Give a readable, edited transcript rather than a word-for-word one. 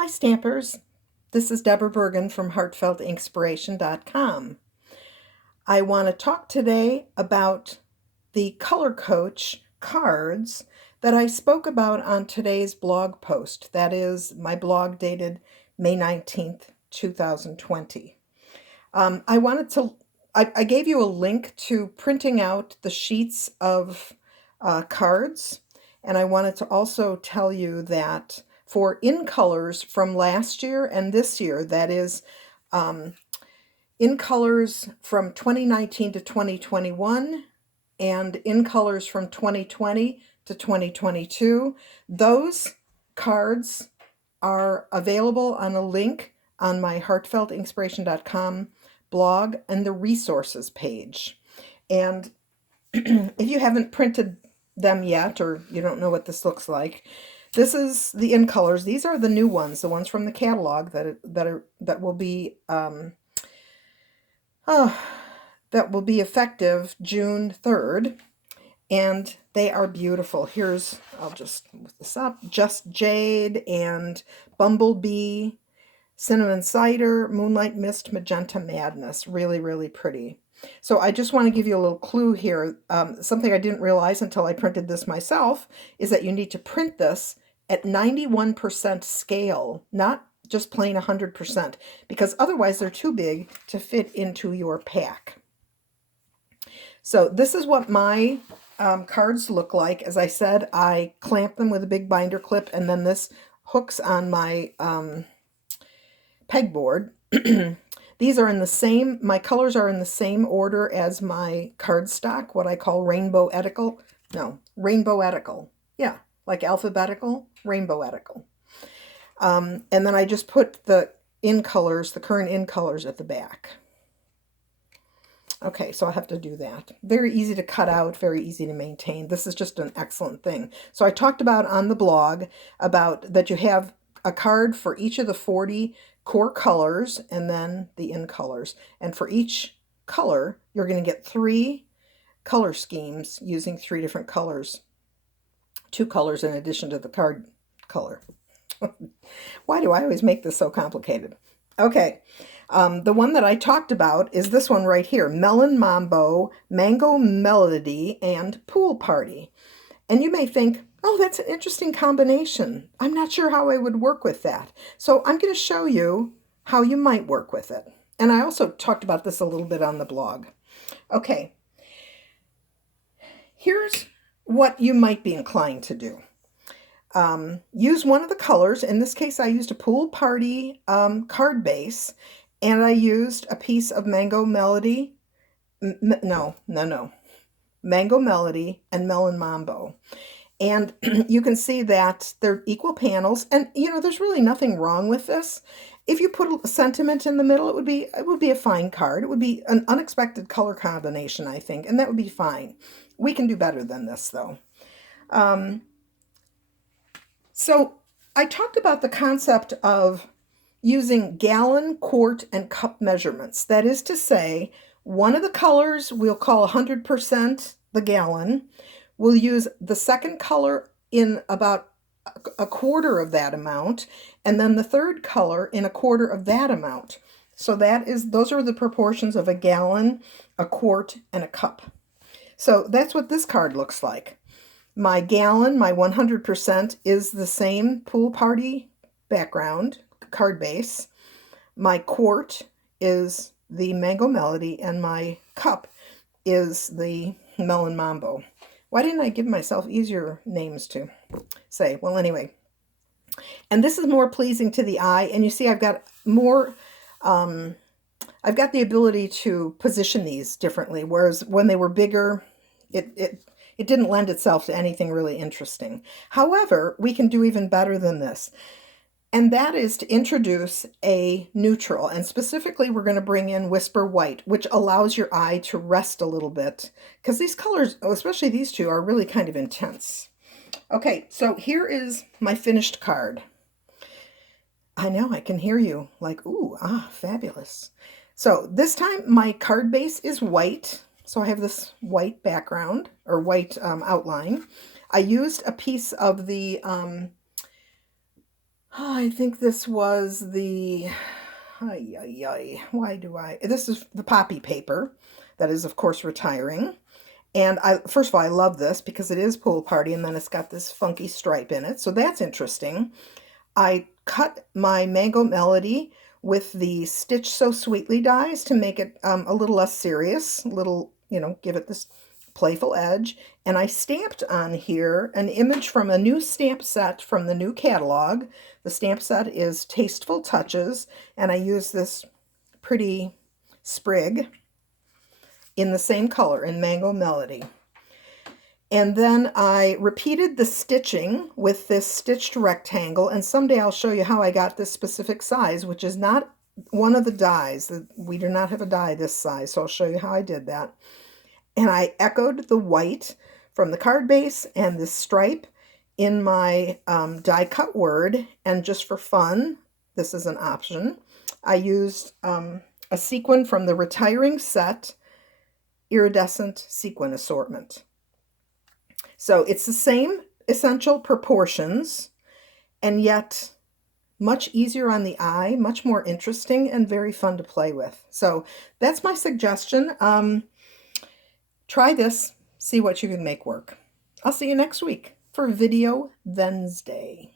Hi Stampers, this is Deborah Bergen from Heartfeltinspiration.com. I want to talk today about the Color Coach cards that I spoke about on today's blog post. That is my blog dated May 19th, 2020. I gave you a link to printing out the sheets of cards, and I wanted to also tell you that for in colors from last year and this year, that is um, in colors from 2019 to 2021 and in colors from 2020 to 2022, those cards are available on a link on my heartfeltinspiration.com blog and the resources page. And if you haven't printed them yet, or you don't know what this looks like, this is the in colors. These are the new ones, the ones from the catalog that will be effective June 3rd. And they are beautiful. I'll just move this up, Just Jade and Bumblebee, Cinnamon Cider, Moonlight Mist, Magenta Madness. Really, really pretty. So I just want to give you a little clue here. Something I didn't realize until I printed this myself is that you need to print this at 91% scale, not just plain 100%, because otherwise they're too big to fit into your pack. So this is what my cards look like. As I said, I clamp them with a big binder clip, and then this hooks on my pegboard. These are in the same, my colors are in the same order as my cardstock, what I call rainbow-etical. Yeah, like alphabetical, rainbow-etical. And then I just put the in colors, the current in colors at the back. Okay, so I have to do that. Very easy to cut out, very easy to maintain. This is just an excellent thing. So I talked about on the blog about that you have a card for each of the 40 core colors and then the in colors. And for each color, you're going to get 3 color schemes using 3 different colors. 2 colors in addition to the card color. Why do I always make this so complicated? Okay. The one that I talked about is this one right here, Melon Mambo, Mango Melody, and Pool Party. And you may think, oh, that's an interesting combination. I'm not sure how I would work with that. So I'm going to show you how you might work with it. And I also talked about this a little bit on the blog. Okay. Here's what you might be inclined to do. Use one of the colors. In this case, I used a Pool Party card base, and I used a piece of Mango Melody. Mango Melody and Melon Mambo. And you can see that they're equal panels, and there's really nothing wrong with this. If you put a sentiment in the middle, it would be a fine card. It would be an unexpected color combination, I think, and that would be fine. We can do better than this, though. So I talked about the concept of using gallon, quart, and cup measurements. That is to say, one of the colors we'll call 100% the gallon. We'll use the second color in about a quarter of that amount, and then the third color in a quarter of that amount. So those are the proportions of a gallon, a quart, and a cup. So that's what this card looks like. My gallon, my 100%, is the same Pool Party background, card base. My quart is the Mango Melody, and my cup is the Melon Mambo. Why didn't I give myself easier names to say? Well, anyway. And this is more pleasing to the eye, and you see I've got more, I've got the ability to position these differently, whereas when they were bigger, it didn't lend itself to anything really interesting. However, we can do even better than this. And that is to introduce a neutral. And specifically, we're going to bring in Whisper White, which allows your eye to rest a little bit. Because these colors, especially these two, are really kind of intense. Okay, so here is my finished card. I know, I can hear you like, ooh, fabulous. So this time my card base is white. So I have this white background, or white outline. I used a piece of the I think this was the, this is the poppy paper. That is, of course, retiring. And first of all, I love this because it is Pool Party, and then it's got this funky stripe in it. So that's interesting. I cut my Mango Melody with the Stitch So Sweetly dies to make it a little less serious, a little, give it this playful edge. And I stamped on here an image from a new stamp set from the new catalog. The stamp set is Tasteful Touches, and I use this pretty sprig in the same color, in Mango Melody. And then I repeated the stitching with this stitched rectangle, and someday I'll show you how I got this specific size, which is not one of the dies. We do not have a die this size, so I'll show you how I did that. And I echoed the white from the card base and this stripe in my die cut word, and just for fun, this is an option, I used a sequin from the retiring set iridescent sequin assortment. So it's the same essential proportions, and yet much easier on the eye, much more interesting, and very fun to play with. So that's my suggestion. Try this, see what you can make work. I'll see you next week for Video Wednesday.